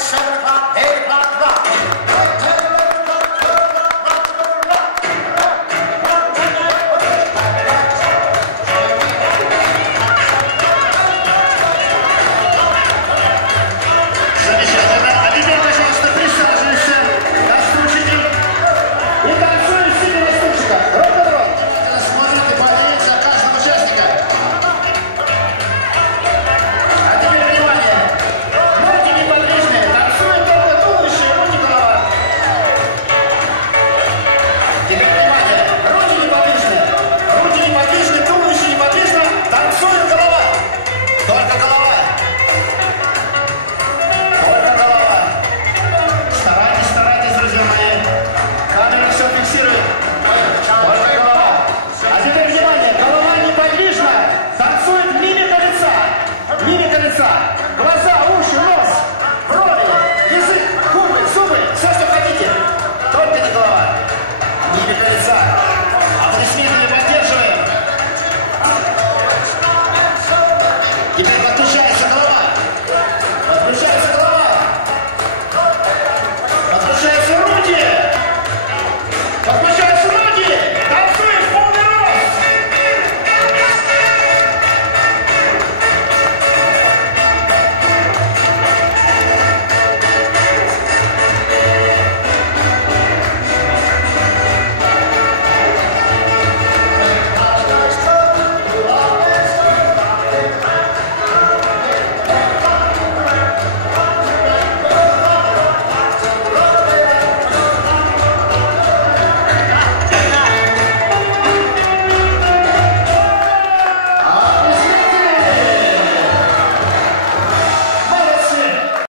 at 7 o'clock. never heard.